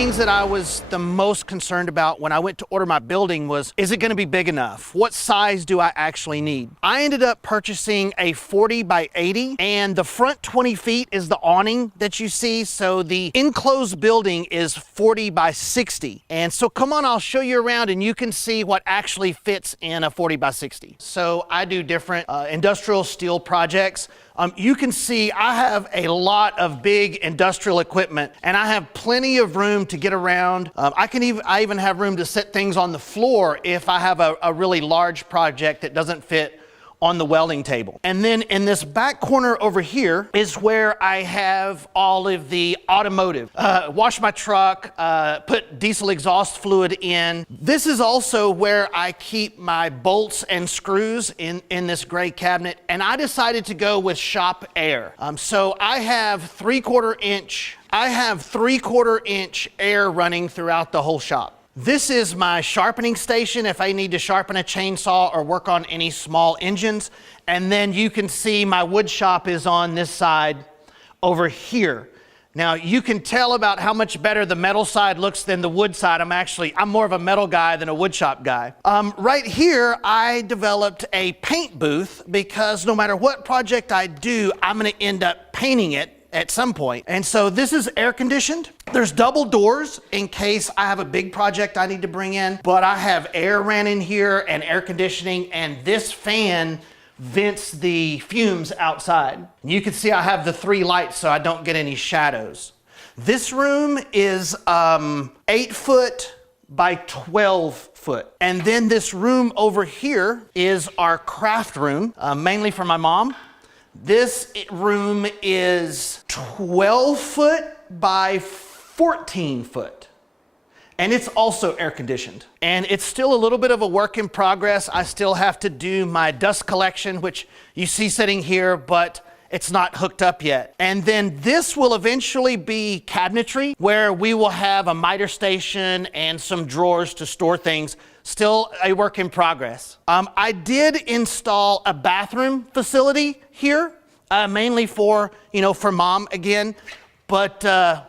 things that I was the most concerned about when I went to order my building was, is it going to be big enough? What size do I actually need? I ended up purchasing a 40 by 80, and the front 20 feet is the awning that you see. So the enclosed building is 40 by 60. And so come on, I'll show you around and you can see what actually fits in a 40 by 60. So I do different industrial steel projects. You can see I have a lot of big industrial equipment, and I have plenty of room to get around. I even have room to set things on the floor if I have a really large project that doesn't fit on the welding table. And then in this back corner over here is where I have all of the automotive. Wash my truck, put diesel exhaust fluid in. This is also where I keep my bolts and screws in this gray cabinet, and I decided to go with shop air. So I have 3/4 inch air running throughout the whole shop. This is my sharpening station if I need to sharpen a chainsaw or work on any small engines. And then you can see my wood shop is on this side over here. Now you can tell about how much better the metal side looks than the wood side. I'm more of a metal guy than a wood shop guy. Right here, I developed a paint booth because no matter what project I do, I'm gonna end up painting it at some point. And so this is air conditioned. There's double doors in case I have a big project I need to bring in, but I have air ran in here and air conditioning, and this fan vents the fumes outside. You can see I have the 3 lights so I don't get any shadows. This room is 8 foot by 12 foot. And then this room over here is our craft room, mainly for my mom. This room is 12 foot by 14 foot. And it's also air conditioned. And it's still a little bit of a work in progress. I still have to do my dust collection, which you see sitting here, but it's not hooked up yet. And then this will eventually be cabinetry, where we will have a miter station and some drawers to store things. Still a work in progress. I did install a bathroom facility here, mainly for mom again. But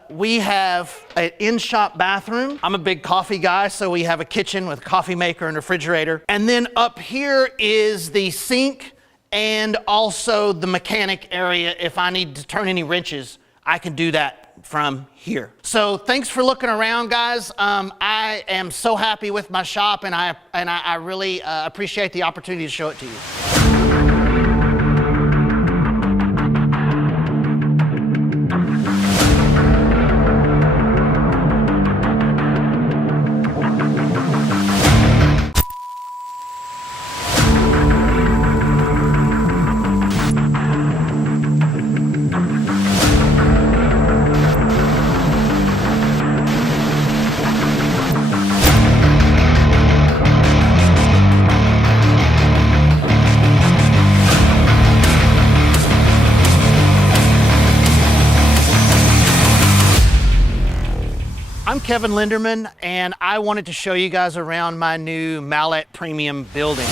we have an in-shop bathroom. I'm a big coffee guy, so we have a kitchen with a coffee maker and refrigerator. And then up here is the sink and also the mechanic area. If I need to turn any wrenches, I can do that from here. So thanks for looking around, guys. I am so happy with my shop, and I really appreciate the opportunity to show it to you. I'm Kevin Linderman, and I wanted to show you guys around my new Mallett Premium building.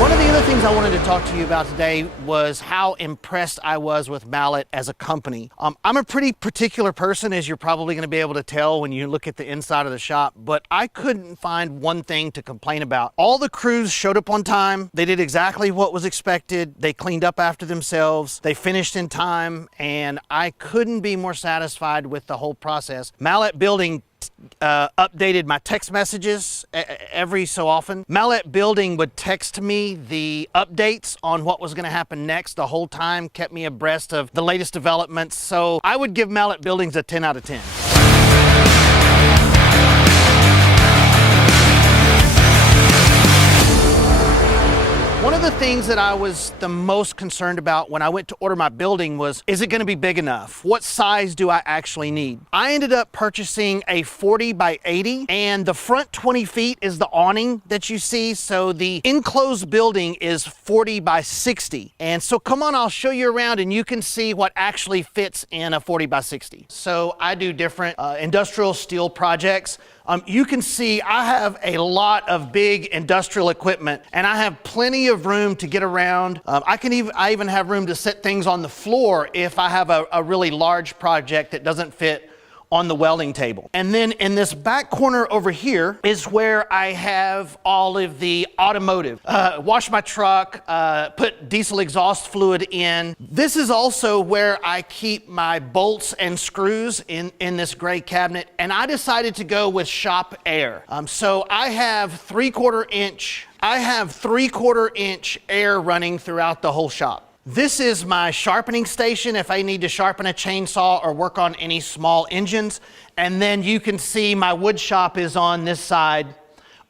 One of the other things I wanted to talk to you about today was how impressed I was with Mallett as a company. I'm a pretty particular person, as you're probably going to be able to tell when you look at the inside of the shop, but I couldn't find one thing to complain about. All the crews showed up on time. They did exactly what was expected. They cleaned up after themselves. They finished in time, and I couldn't be more satisfied with the whole process. Mallett Building updated my text messages every so often. Mallett Building would text me the updates on what was going to happen next the whole time, kept me abreast of the latest developments. So I would give Mallett Buildings a 10 out of 10. One of the things that I was the most concerned about when I went to order my building was, is it going to be big enough? What size do I actually need? I ended up purchasing a 40 by 80, and the front 20 feet is the awning that you see. So the enclosed building is 40 by 60. And so come on, I'll show you around and you can see what actually fits in a 40 by 60. So I do different industrial steel projects. You can see I have a lot of big industrial equipment, and I have plenty of room to get around. I even have room to set things on the floor if I have a really large project that doesn't fit on the welding table. And then in this back corner over here is where I have all of the automotive. Wash my truck, put diesel exhaust fluid in. This is also where I keep my bolts and screws in this gray cabinet, and I decided to go with shop air. So I have 3/4 inch air running throughout the whole shop. This is my sharpening station if I need to sharpen a chainsaw or work on any small engines. And then you can see my wood shop is on this side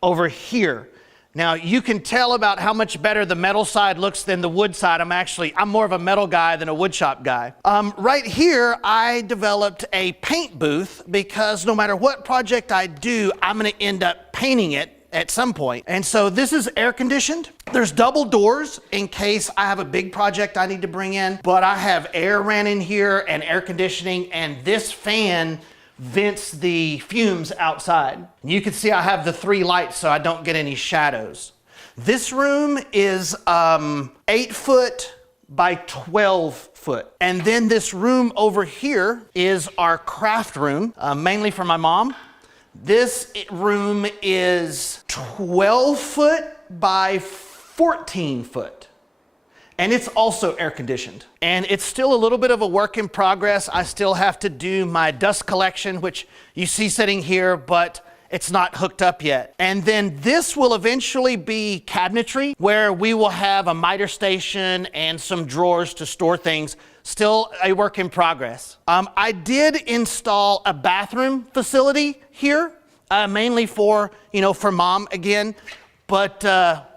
over here. Now you can tell about how much better the metal side looks than the wood side. I'm more of a metal guy than a wood shop guy. Right here, I developed a paint booth because no matter what project I do, I'm gonna end up painting it at some point. And so this is air conditioned. There's double doors in case I have a big project I need to bring in, but I have air ran in here and air conditioning, and this fan vents the fumes outside. You can see I have the 3 lights so I don't get any shadows. This room is 8 foot by 12 foot. And then this room over here is our craft room, mainly for my mom. This room is 12 foot by 14 foot. And it's also air conditioned. And it's still a little bit of a work in progress. I still have to do my dust collection, which you see sitting here, but it's not hooked up yet. And then this will eventually be cabinetry, where we will have a miter station and some drawers to store things. Still a work in progress. I did install a bathroom facility here, mainly for mom again. But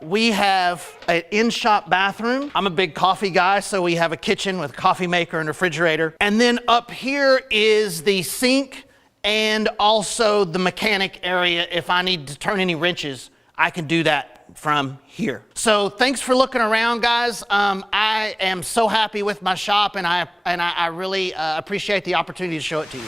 we have an in-shop bathroom. I'm a big coffee guy, so we have a kitchen with a coffee maker and refrigerator. And then up here is the sink and also the mechanic area. If I need to turn any wrenches, I can do that from here. So thanks for looking around, guys. I am so happy with my shop, and I really appreciate the opportunity to show it to you.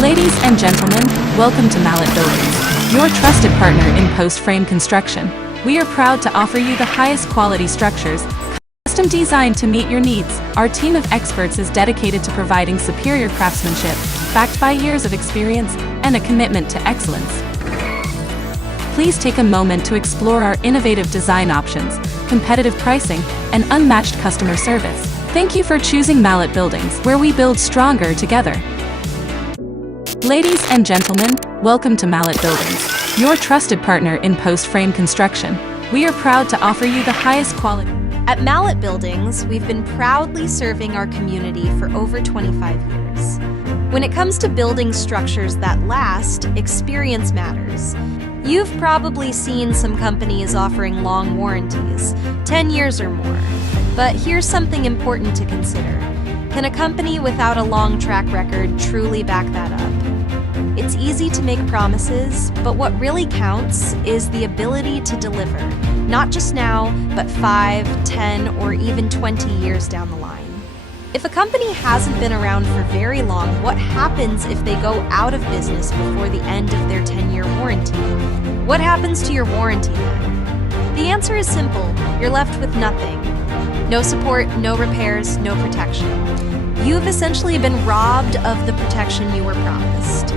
Ladies and gentlemen, welcome to Mallett Buildings, your trusted partner in post-frame construction. We are proud to offer you the highest quality structures, custom designed to meet your needs. Our team of experts is dedicated to providing superior craftsmanship, backed by years of experience and a commitment to excellence. Please take a moment to explore our innovative design options, competitive pricing, and unmatched customer service. Thank you for choosing Mallett Buildings, where we build stronger together. Ladies and gentlemen, welcome to Mallett Buildings, your trusted partner in post-frame construction. We are proud to offer you the highest quality. At Mallett Buildings, we've been proudly serving our community for over 25 years. When it comes to building structures that last, experience matters. You've probably seen some companies offering long warranties, 10 years or more. But here's something important to consider. Can a company without a long track record truly back that up? It's easy to make promises, but what really counts is the ability to deliver, not just now, but 5, 10, or even 20 years down the line. If a company hasn't been around for very long, what happens if they go out of business before the end of their 10-year warranty? What happens to your warranty then? The answer is simple. You're left with nothing. No support, no repairs, no protection. You've essentially been robbed of the protection you were promised.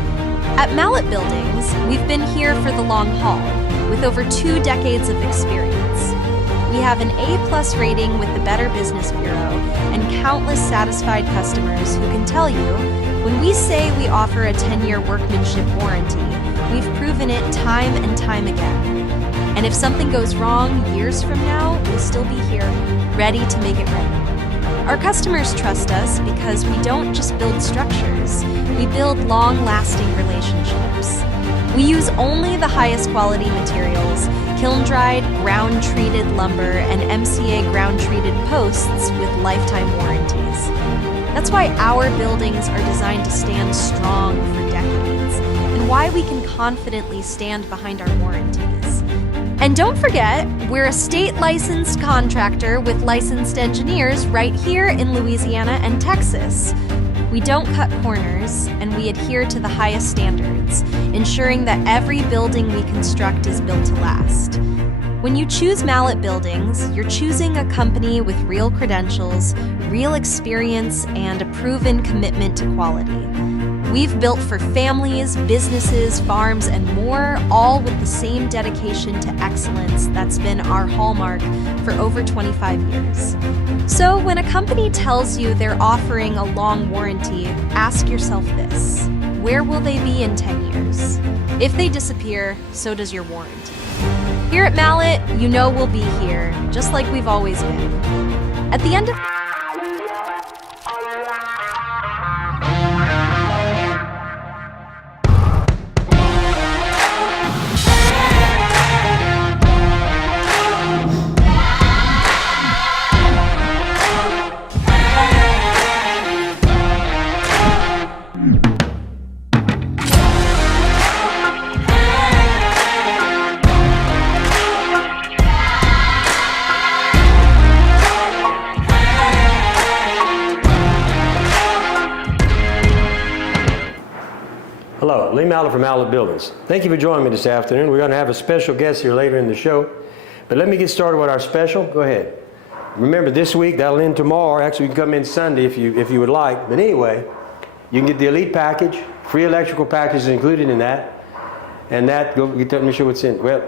At Mallett Buildings, we've been here for the long haul, with over 2 decades of experience. We have an A+ rating with the Better Business Bureau and countless satisfied customers who can tell you, when we say we offer a 10-year workmanship warranty, we've proven it time and time again. And if something goes wrong years from now, we'll still be here, ready to make it right. Our customers trust us because we don't just build structures, we build long-lasting relationships. We use only the highest quality materials, kiln-dried, ground-treated lumber, and MCA ground-treated posts with lifetime warranties. That's why our buildings are designed to stand strong for decades, and why we can confidently stand behind our warranties. And don't forget, we're a state-licensed contractor with licensed engineers right here in Louisiana and Texas. We don't cut corners, and we adhere to the highest standards, ensuring that every building we construct is built to last. When you choose Mallett Buildings, you're choosing a company with real credentials, real experience, and a proven commitment to quality. We've built for families, businesses, farms, and more, all with the same dedication to excellence that's been our hallmark for over 25 years. So when a company tells you they're offering a long warranty, ask yourself this: where will they be in 10 years? If they disappear, so does your warranty. Here at Mallett, you know we'll be here, just like we've always been. At the end of Hello, Lee Mallett from Mallett Buildings. Thank you for joining me this afternoon. We're going to have a special guest here later in the show. But let me get started with our special. Go ahead. Remember, this week, that'll end tomorrow. Actually, you can come in Sunday if you would like. But anyway, you can get the Elite package. Free electrical package is included in that. And that, let me show what's in. Well,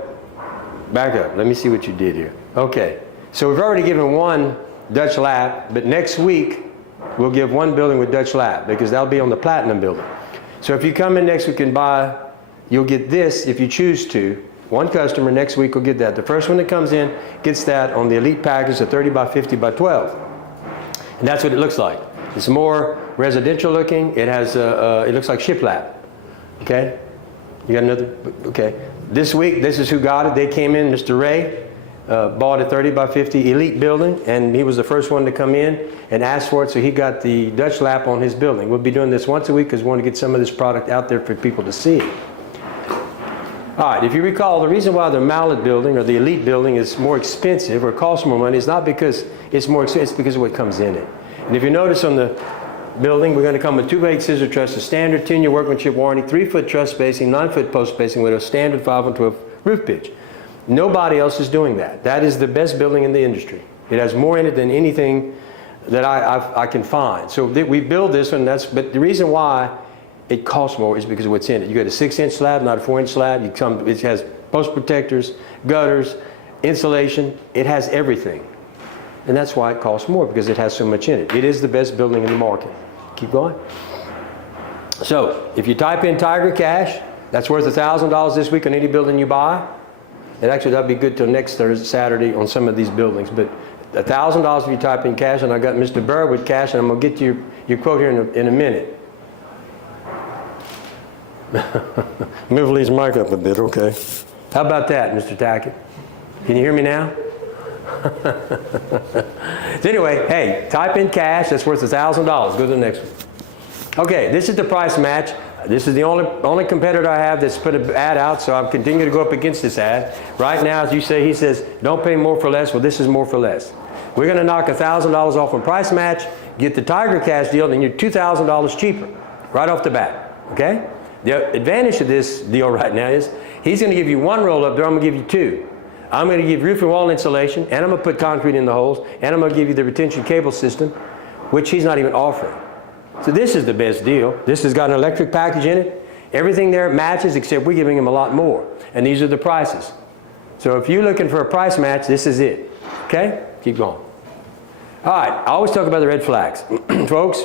back up. Let me see what you did here. Okay. So we've already given one Dutch lap, but next week, we'll give one building with Dutch lap because that'll be on the Platinum building. So if you come in next week and buy, you'll get this if you choose to. One customer next week will get that. The first one that comes in gets that on the Elite package, a 30 by 50 by 12. And that's what it looks like. It's more residential looking. It has, it looks like shiplap. Okay? You got another? Okay. This week, this is who got it. They came in, Mr. Ray. Bought a 30 by 50 Elite building, and he was the first one to come in and ask for it, so he got the Dutch lap on his building. We'll be doing this once a week because we want to get some of this product out there for people to see. All right, if you recall, the reason why the Mallett building or the Elite building is more expensive or costs more money is not because it's more expensive, it's because of what comes in it. And if you notice on the building, we're going to come with 2x8 scissor truss, a standard 10-year workmanship warranty, 3-foot truss spacing, 9-foot post spacing with a standard 5-1/12 roof pitch. Nobody else is doing that. That is the best building in the industry. It has more in it than anything that I can find. So we build this one, but the reason why it costs more is because of what's in it. You got a 6-inch slab, not a 4-inch slab. It has post protectors, gutters, insulation. It has everything. And that's why it costs more, because it has so much in it. It is the best building in the market. Keep going. So if you type in Tiger Cash, that's worth $1,000 this week on any building you buy. And actually, that'll be good till next Thursday, Saturday on some of these buildings. But $1,000 if you type in cash, and I got Mr. Burr with cash, and I'm going to get you your quote here in a minute. Move Lee's mic up a bit, okay. How about that, Mr. Tackett? Can you hear me now? So anyway, hey, type in cash, that's worth $1,000. Go to the next one. Okay, this is the price match. This is the only competitor I have that's put an ad out, so I'm continuing to go up against this ad. Right now, as you say, he says, don't pay more for less. Well, this is more for less. We're going to knock $1,000 off on price match, get the Tiger Cash deal, and you're $2,000 cheaper right off the bat, okay? The advantage of this deal right now is he's going to give you one roll-up there, I'm going to give you two. I'm going to give roof and wall insulation, and I'm going to put concrete in the holes, and I'm going to give you the retention cable system, which he's not even offering. So this is the best deal. This has got an electric package in it. Everything there matches, except we're giving him a lot more. And these are the prices. So if you're looking for a price match, this is it. Okay? Keep going. All right, I always talk about the red flags. Folks,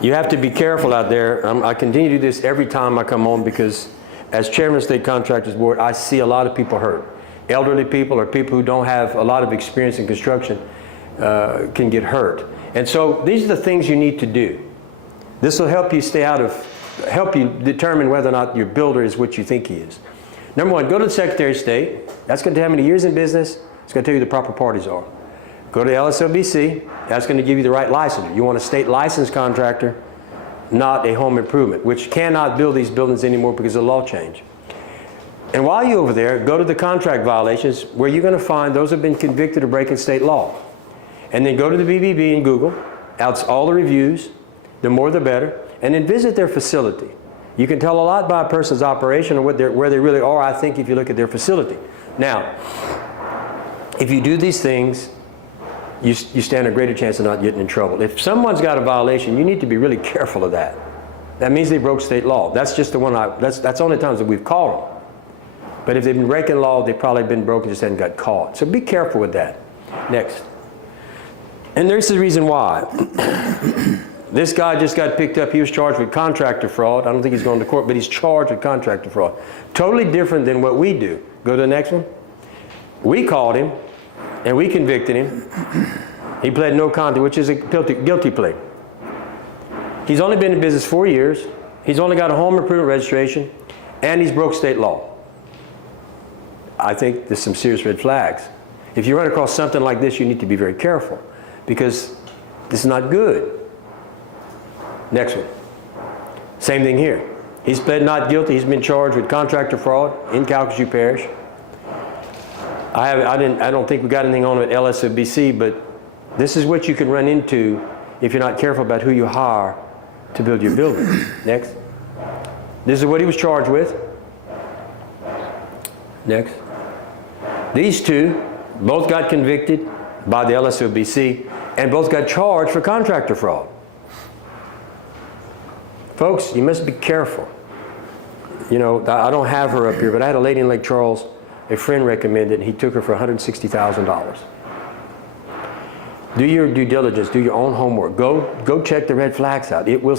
you have to be careful out there. I continue to do this every time I come on because as chairman of the State Contractors Board, I see a lot of people hurt. Elderly people or people who don't have a lot of experience in construction can get hurt. And so these are the things you need to do. This will help you stay out of help you determine whether or not your builder is what you think he is. Number one, go to the Secretary of State. That's going to tell you how many years in business. It's going to tell you who the proper parties are. Go to the LSOBC. That's going to give you the right licensure. You want a state licensed contractor, not a home improvement, which cannot build these buildings anymore because of the law change. And while you're over there, go to the contract violations, where you're going to find those who have been convicted of breaking state law. And then go to the BBB and Google, out all the reviews, the more the better, and then visit their facility. You can tell a lot by a person's operation or where they really are, I think, if you look at their facility. Now, if you do these things, you stand a greater chance of not getting in trouble. If someone's got a violation, you need to be really careful of that. That means they broke state law. That's just the one that's only times that we've caught them. But if they've been breaking law, they've probably been broken, just hadn't got caught. So be careful with that. Next. And there's the reason why. This guy just got picked up. He was charged with contractor fraud. I don't think he's going to court, but he's charged with contractor fraud. Totally different than what we do. Go to the next one. We called him, and we convicted him. He pled no contest, which is a guilty plea. He's only been in business 4 years. He's only got a home improvement registration, and he's broke state law. I think there's some serious red flags. If you run across something like this, you need to be very careful, because this is not good. Next one. Same thing here. He's pled not guilty. He's been charged with contractor fraud in Calcasieu Parish. I don't think we got anything on it at LSOBC, but this is what you can run into if you're not careful about who you hire to build your building. Next. This is what he was charged with. Next. These two both got convicted by the LSOBC and both got charged for contractor fraud. Folks, you must be careful. You know, I don't have her up here, but I had a lady in Lake Charles, a friend recommended, and he took her for $160,000. Do your due diligence, do your own homework. Go check the red flags out. It will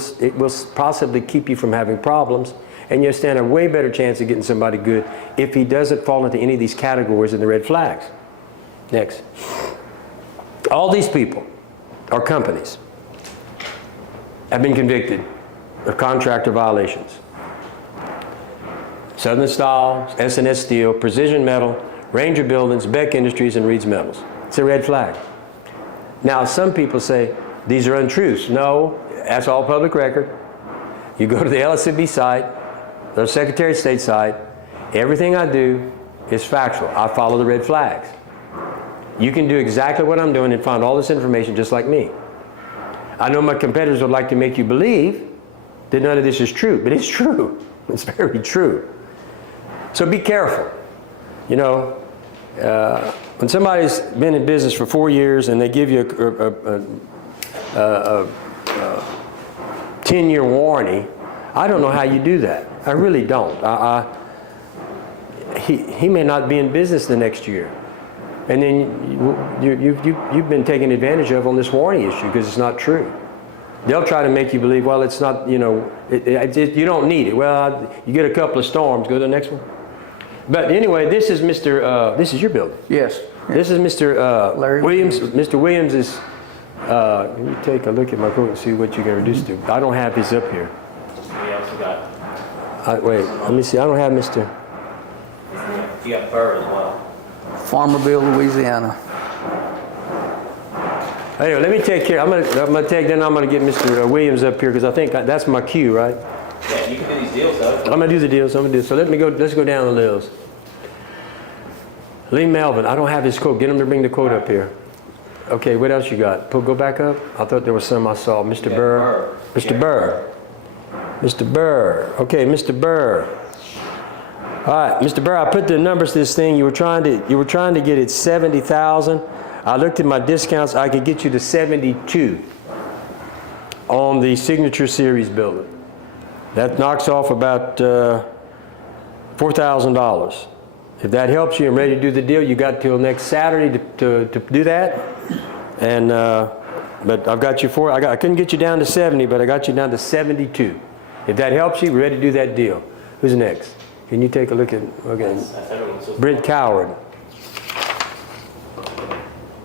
possibly keep you from having problems, and you'll stand a way better chance of getting somebody good if he doesn't fall into any of these categories in the red flags. Next. All these people or companies have been convicted of contractor violations. Southern Style, S&S Steel, Precision Metal, Ranger Buildings, Beck Industries, and Reed's Metals. It's a red flag. Now, some people say these are untruths. No, that's all public record. You go to the LSCB site, the Secretary of State site, everything I do is factual. I follow the red flags. You can do exactly what I'm doing and find all this information just like me. I know my competitors would like to make you believe that none of this is true, but it's true. It's very true. So be careful. You know, when somebody's been in business for 4 years and they give you a 10-year warning, I don't know how you do that. I really don't. He may not be in business the next year. And then you've been taken advantage of on this warning issue because it's not true. They'll try to make you believe, well, it's not, you know, you don't need it. Well, you get a couple of storms. Go to the next one. But anyway, this is Mr. This is your building. Yes. This is Mr. Larry Williams. Mr. Williams is, let me take a look at my quote and see what you can reduce to. I don't have his up here. We also got, Wait, let me see. I don't have Mr. you got Burr as well. Farmerville, Louisiana. Anyway, let me take care. I'm gonna get Mr. Williams up here because I think that's my cue, right? Yeah, you can do these deals though. I'm gonna do the deals. So let's go down the list. Lee Melvin, I don't have his quote. Get him to bring the quote up here. Okay, what else you got? Go back up. I thought there was some I saw. Mr. Burr. Mr. Burr. Mr. Burr. Okay, Mr. Burr. All right, Mr. Burr, I put the numbers to this thing. You were trying to get it 70,000. I looked at my discounts. I could get you to 72 on the Signature Series building. That knocks off about $4,000. If that helps you and ready to do the deal, you got till next Saturday to do that. And but I've got you I couldn't get you down to 70, but I got you down to 72. If that helps you, we're ready to do that deal. Who's next? Can you take a look at Brent Coward?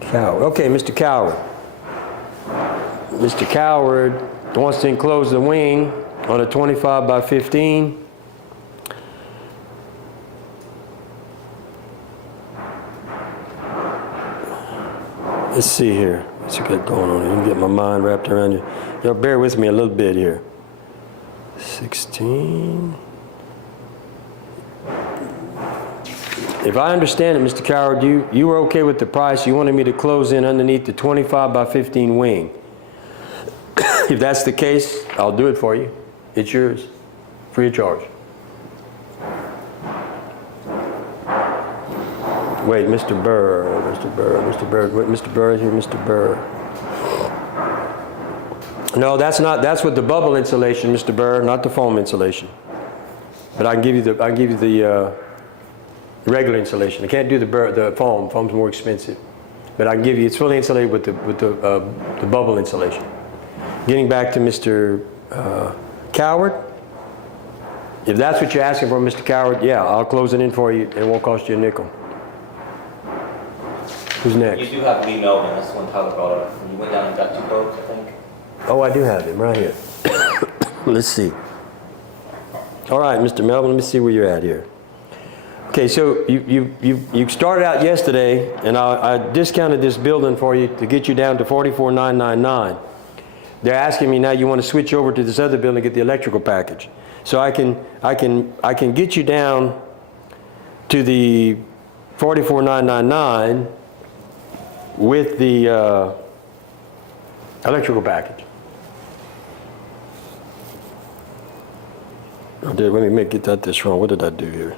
Okay, Mr. Coward. Mr. Coward wants to enclose the wing on a 25 by 15. Let's see here. What's got going on here? Let me get my mind wrapped around you. Y'all bear with me a little bit here. 16. If I understand it, Mr. Coward, you were okay with the price. You wanted me to close in underneath the 25 by 15 wing. If that's the case, I'll do it for you. It's yours, free of charge. Wait, Mr. Burr, Mr. Burr, Mr. Burr, wait, Mr. Burr is here, Mr. Burr. No, that's with the bubble insulation, Mr. Burr, not the foam insulation. But I can give you the regular insulation. I can't do the foam. Foam's more expensive. But I can give you, it's fully insulated with the bubble insulation. Getting back to Mr. Coward, if that's what you're asking for, Mr. Coward, yeah, I'll close it in for you. It won't cost you a nickel. Who's next? You do have Lee Melvin. That's the one Tyler brought up. You went down and got 2 quotes, I think. Oh, I do have him right here. Let's see. All right, Mr. Melvin, let me see where you're at here. Okay, so you started out yesterday, and I discounted this building for you to get you down to $44,999. They're asking me now you want to switch over to this other building and get the electrical package. So I can get you down to the $44,999 with the electrical package. Let me get this wrong. What did I do here?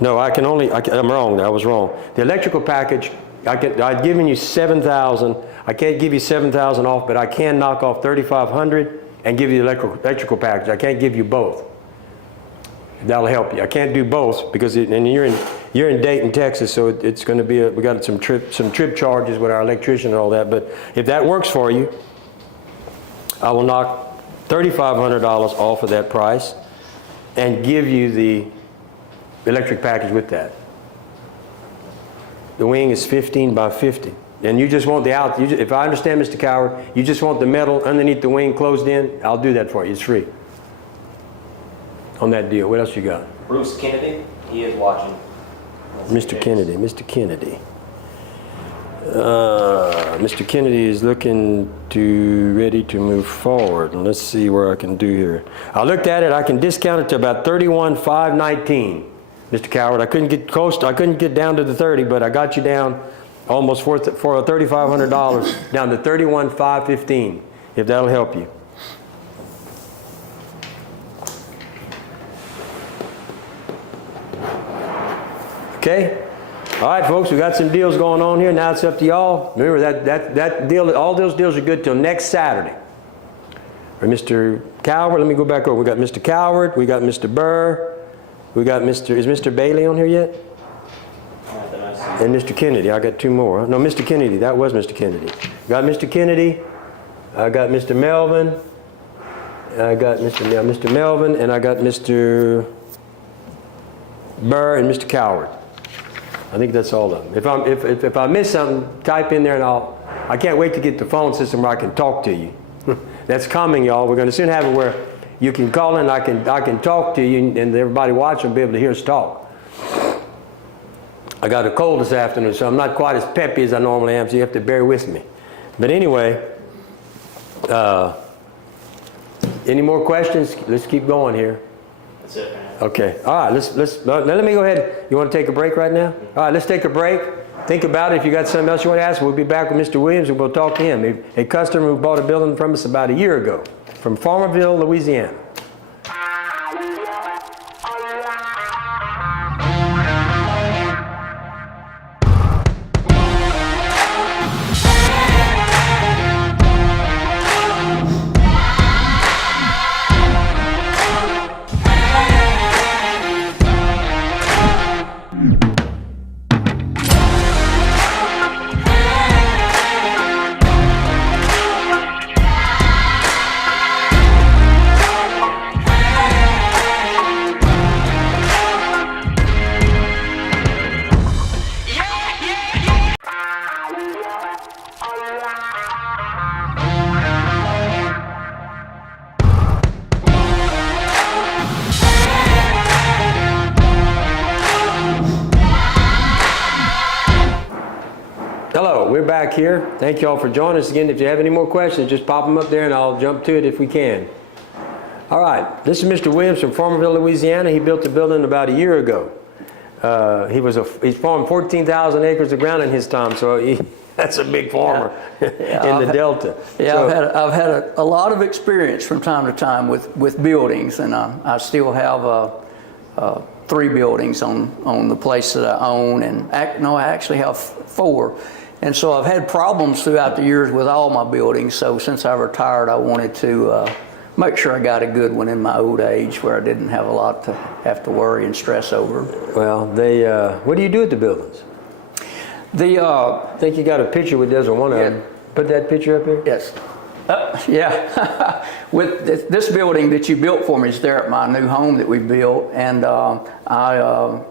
No, I'm wrong. I was wrong. The electrical package, I'd given you 7,000. I can't give you 7,000 off, but I can knock off 3,500 and give you the electrical package. I can't give you both. That'll help you. I can't do both because you're in Dayton, Texas, so it's going to be we got some trip charges with our electrician and all that. But if that works for you, I will knock $3,500 off of that price and give you the electric package with that. The wing is 15 by 50. And you just want the if I understand, Mr. Coward, you just want the metal underneath the wing closed in, I'll do that for you. It's free. On that deal. What else you got? Bruce Kennedy, he is watching. Mr. Kennedy. Mr. Kennedy is looking ready to move forward. And let's see where I can do here. I looked at it. I can discount it to about $31,519. Mr. Coward, I couldn't get close. I couldn't get down to the 30, but I got you down almost for $3,500 down to $31,515. If that'll help you. Okay. All right, folks, we got some deals going on here. Now it's up to y'all. Remember that deal. All those deals are good till next Saturday. For Mr. Coward, let me go back over. We got Mr. Coward. We got Mr. Burr. We got is Mr. Bailey on here yet? And Mr. Kennedy. I got 2 more. No, Mr. Kennedy. That was Mr. Kennedy. Got Mr. Kennedy. I got Mr. Melvin. I got Mr. Melvin, and I got Mr. Burr and Mr. Coward. I think that's all of them. If I miss something, type in there, and I can't wait to get the phone system where I can talk to you. That's coming, y'all. We're going to soon have it where you can call in, I can talk to you, and everybody watching will be able to hear us talk. I got a cold this afternoon, so I'm not quite as peppy as I normally am, so you have to bear with me. But anyway, any more questions? Let's keep going here. That's it, man. Okay. All right. Let me go ahead. You want to take a break right now? All right. Let's take a break. Think about it. If you got something else you want to ask, we'll be back with Mr. Williams and we'll talk to him. A customer who bought a building from us about a year ago from Farmerville, Louisiana. back here. Thank you all for joining us again. If you have any more questions, just pop them up there and I'll jump to it if we can. All right, this is Mr. Williams from Farmerville, Louisiana. He built the building about a year ago. He farmed 14,000 acres of ground in his time, so that's a big farmer in the Delta. Yeah, So, I've had a lot of experience from time to time with buildings, and I still have 3 buildings on the place that I own, and I actually have 4. And so I've had problems throughout the years with all my buildings. So since I retired, I wanted to make sure I got a good one in my old age where I didn't have a lot to have to worry and stress over. well, what do you do at the buildings? I think you got a picture with Desert one of them. Put that picture up here. Yes. Yeah. With this building that you built for me is there at my new home that we built, and I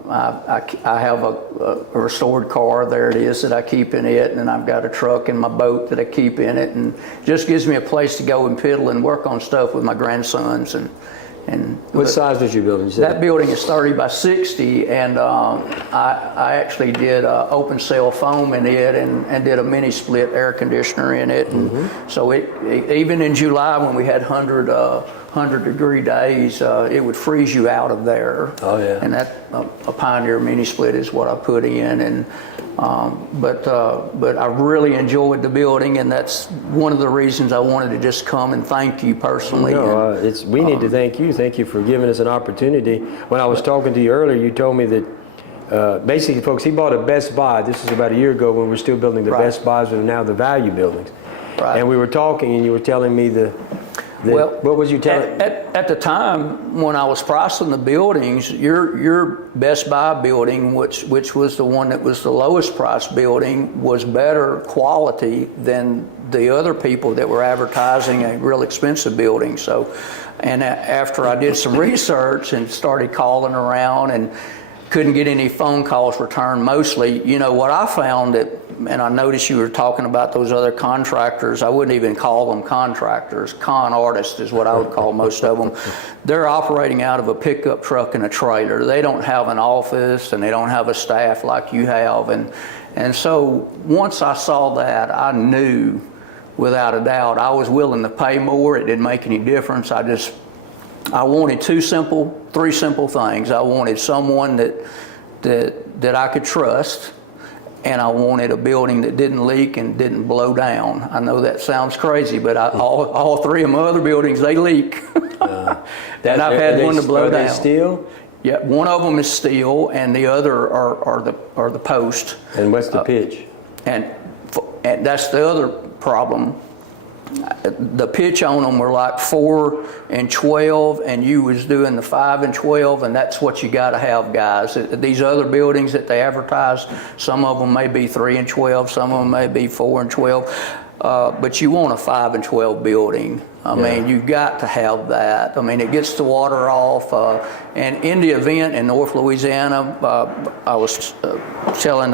have a restored car. There it is that I keep in it, and I've got a truck and my boat that I keep in it, and just gives me a place to go and piddle and work on stuff with my grandsons. And What size was your building? that building is 30 by 60, and I actually did open cell foam in it and did a mini split air conditioner in it. And so even in July when we had 100-degree days, it would freeze you out of there. Oh, yeah. And that a Pioneer mini split is what I put in. And but I really enjoyed the building, and that's one of the reasons I wanted to just come and thank you personally. No, we need to thank you. Thank you for giving us an opportunity. When I was talking to you earlier, you told me that basically, folks, he bought a Best Buy. This is about a year ago when we were still building the Best Buys that are now the value buildings. Right. And we were talking, and you were telling me what was you telling? At the time when I was pricing the buildings, your Best Buy building, which was the one that was the lowest price building, was better quality than the other people that were advertising a real expensive building. So, and after I did some research and started calling around and couldn't get any phone calls returned mostly, what I found and I noticed you were talking about those other contractors. I wouldn't even call them contractors. Con artists is what I would call most of them. They're operating out of a pickup truck and a trailer. They don't have an office and they don't have a staff like you have. And so once I saw that, I knew without a doubt I was willing to pay more. It didn't make any difference. I wanted 3 simple things. I wanted someone that I could trust, and I wanted a building that didn't leak and didn't blow down. I know that sounds crazy, but all 3 of my other buildings, they leak. And I've had one to blow down. Are they steel? Yeah, one of them is steel, and the other are the posts. And what's the pitch? And that's the other problem. The pitch on them were like 4 and 12, and you was doing the 5 and 12, and that's what you got to have, guys. These other buildings that they advertise, some of them may be 3 and 12, some of them may be 4 and 12, but you want a 5 and 12 building. I mean, you've got to have that. I mean, it gets the water off. And in the event in North Louisiana, I was telling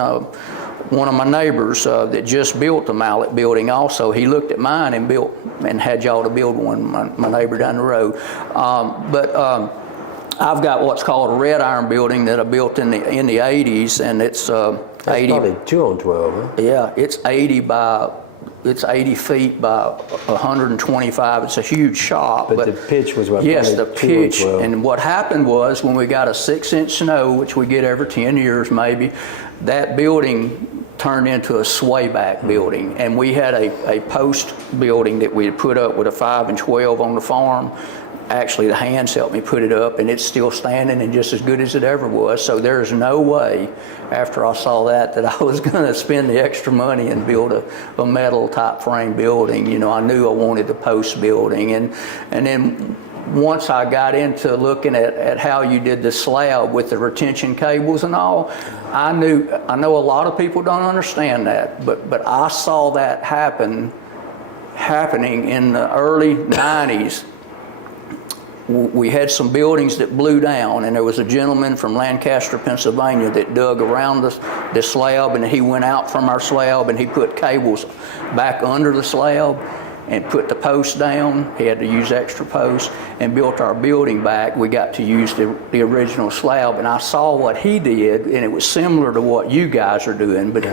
one of my neighbors that just built the Mallett building also. He looked at mine and built and had y'all to build one, my neighbor down the road. But I've got what's called a red iron building that I built in the 80s, and it's 80. Probably 2 on 12, huh? Yeah, it's 80 feet by 125. It's a huge shop. But the pitch was what? Yes, the 2 on pitch. 12. And what happened was when we got a 6-inch snow, which we get every 10 years maybe, that building turned into a swayback building. And we had a post building that we had put up with a 5 and 12 on the farm. Actually, the hands helped me put it up, and it's still standing and just as good as it ever was. So there's no way, after I saw that I was going to spend the extra money and build a metal type frame building. I knew I wanted the post building. And then once I got into looking at how you did the slab with the retention cables and all, I know a lot of people don't understand that, but I saw that happening in the early 90s. We had some buildings that blew down, and there was a gentleman from Lancaster, Pennsylvania that dug around the slab, and he went out from our slab and he put cables back under the slab and put the posts down. He had to use extra posts and built our building back. We got to use the original slab, and I saw what he did, and it was similar to what you guys are doing. But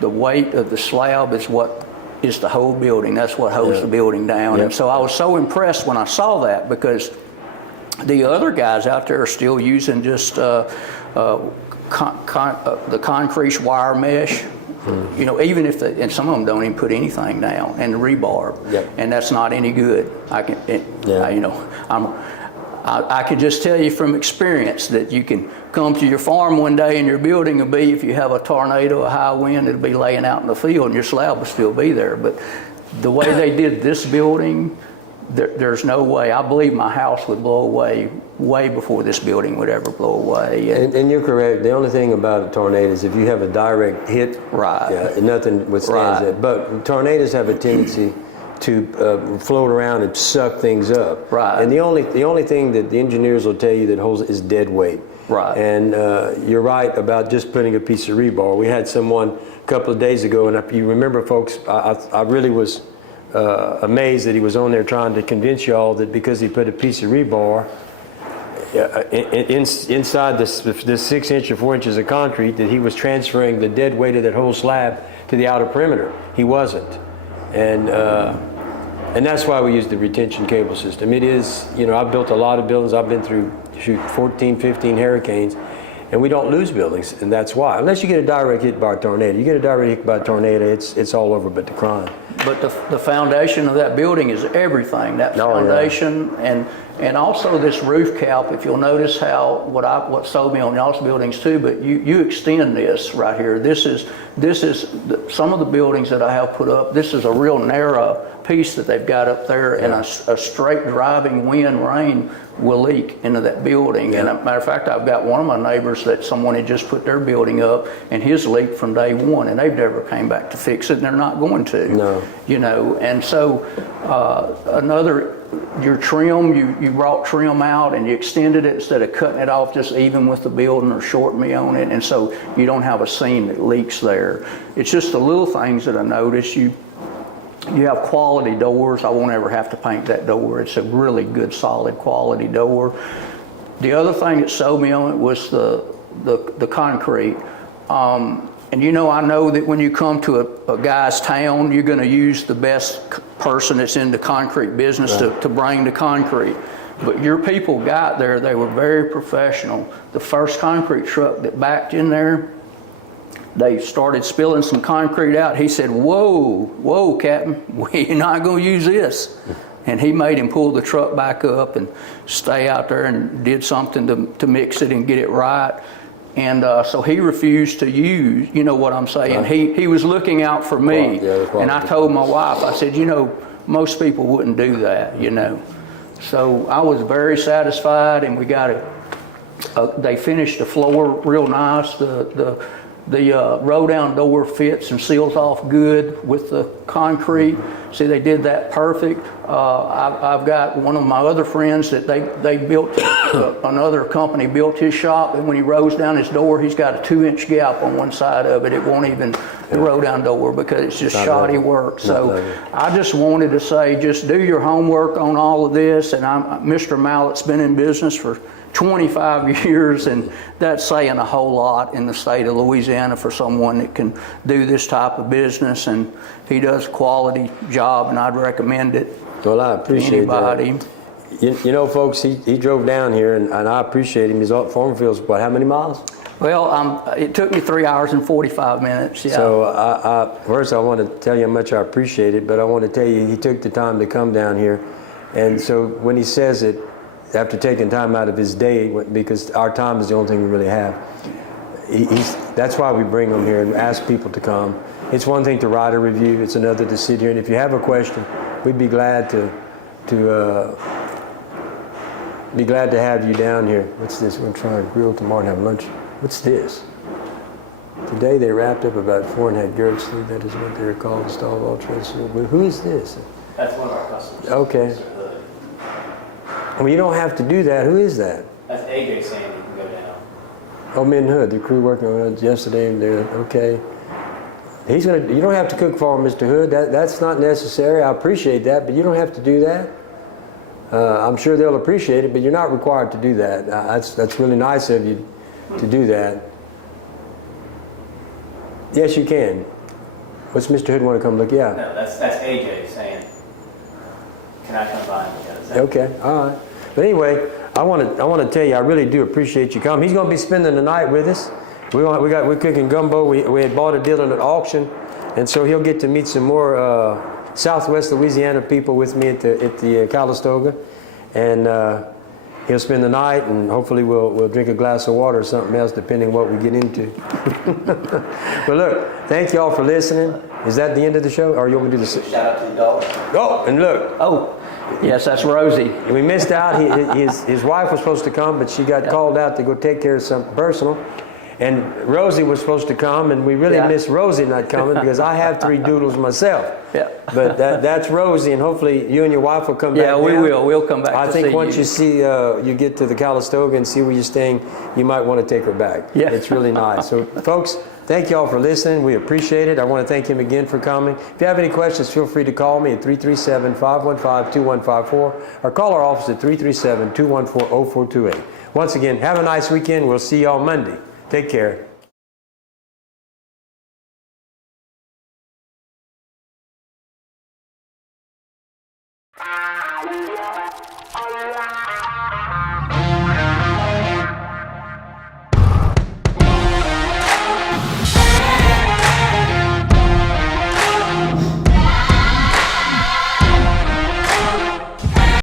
the weight of the slab is what is the whole building. That's what holds the building down. Yep. And so I was so impressed when I saw that, because the other guys out there are still using just the concrete wire mesh. You know, even if and some of them don't even put anything down, and the rebar, Yep. and that's not any good. I can just tell you from experience that you can come to your farm one day and your building will be, if you have a tornado, a high wind, it'll be laying out in the field and your slab will still be there. But the way they did this building, there's no way. I believe my house would blow away way before this building would ever blow away. And you're correct. The only thing about a tornado is if you have a direct hit, Right. Nothing withstands Right. it. But tornadoes have a tendency to float around and suck things up. Right. And the only thing that the engineers will tell you that holds it is dead weight. Right. And you're right about just putting a piece of rebar. We had someone a couple of days ago, and if you remember, folks, I really was amazed that he was on there trying to convince y'all that because he put a piece of rebar inside this 6 inch or 4 inches of concrete, that he was transferring the dead weight of that whole slab to the outer perimeter. He wasn't. And that's why we use the retention cable system. It is, I've built a lot of buildings. I've been through 14, 15 hurricanes, and we don't lose buildings, and that's why. Unless you get a direct hit by a tornado. You get a direct hit by a tornado, it's all over but the crime. But the foundation of that building is everything. That foundation, and also this roof cap. If you'll notice how what sold me on y'all's buildings too. But you extend this right here. This is some of the buildings that I have put up. This is a real narrow piece that they've got up there, and a straight driving wind, rain will leak into that building. And as a matter of fact, I've got one of my neighbors that someone had just put their building up, and his leaked from day one, and they've never came back to fix it, and they're not going to. No. And so your trim, you brought trim out and you extended it instead of cutting it off just even with the building or shorting me on it, and so you don't have a seam that leaks there. It's just the little things that I noticed. You have quality doors. I won't ever have to paint that door. It's a really good, solid quality door. The other thing that sold me on it was the concrete. And I know that when you come to a guy's town, you're going to use the best person that's in the concrete business to bring the concrete. But your people got there, they were very professional. The first concrete truck that backed in there, they started spilling some concrete out. He said, whoa, Captain, we're not going to use this. And he made him pull the truck back up and stay out there and did something to mix it and get it right. And so he refused to use, you know what I'm saying? He was looking out for me. And I told my wife, I said, most people wouldn't do that, So I was very satisfied, and we got it. They finished the floor real nice. The roll-down door fits and seals off good with the concrete. See, they did that perfect. I've got one of my other friends that they built, another company built his shop, and when he rolls down his door, he's got a 2-inch gap on one side of it. It won't even the roll-down door because it's just shoddy work. So I just wanted to say, just do your homework on all of this. And Mr. Mallett's been in business for 25 years, and that's saying a whole lot in the state of Louisiana for someone that can do this type of business, and he does a quality job, and I'd recommend it. Well, I appreciate anybody. That. Folks, he drove down here, and I appreciate him. His farm field's how many miles? Well, it took me 3 hours and 45 minutes. Yeah. So first I want to tell you how much I appreciate it, but I want to tell you he took the time to come down here, and so when he says it, after taking time out of his day, because our time is the only thing we really have. That's why we bring him here and ask people to come. It's one thing to write a review, it's another to sit here, and if you have a question, we'd be glad to have you down here. What's this? We're going to try to grill tomorrow and have lunch. What's this? Today they wrapped up about 4.5 gourds. That is what they're called, installed all trades. Who is this? That's one of our customers. Okay. Well, you don't have to do that. Who is that? That's AJ saying you can go down. Oh, Min Hood, the crew working on it yesterday. And they're okay. You don't have to cook for him, Mr. Hood. That's not necessary. I appreciate that, but you don't have to do that. I'm sure they'll appreciate it, but you're not required to do that. That's really nice of you to do that. Yes, you can. What's Mr. Hood want to come look? Yeah. No, that's AJ saying, can I come by and look at it? Is that- Okay, all right. But anyway, I want to tell you, I really do appreciate you coming. He's going to be spending the night with us. We're cooking gumbo. We had bought a deal at an auction, and so he'll get to meet some more Southwest Louisiana people with me at the Calistoga, and he'll spend the night, and hopefully we'll drink a glass of water or something else, depending what we get into. But look, thank you all for listening. Is that the end of the show, or you want me to do the? Shout out to the dog. Oh, and look. Oh, yes, that's Rosie. We missed out. His wife was supposed to come, but she got called out to go take care of something personal. And Rosie was supposed to come, and we really miss Rosie not coming because I have 3 doodles myself. Yeah. But that's Rosie, and hopefully you and your wife will come back. Yeah, we down. will. We'll come back I to think see once you. you see you get to the Calistoga and see where you're staying, you might want to take her back. Yeah. It's really nice. So, folks, thank you all for listening. We appreciate it. I want to thank him again for coming. If you have any questions, feel free to call me at 337-515-2154 or call our office at 337-214-0428. Once again, have a nice weekend. We'll see you all Monday. Take care. All right.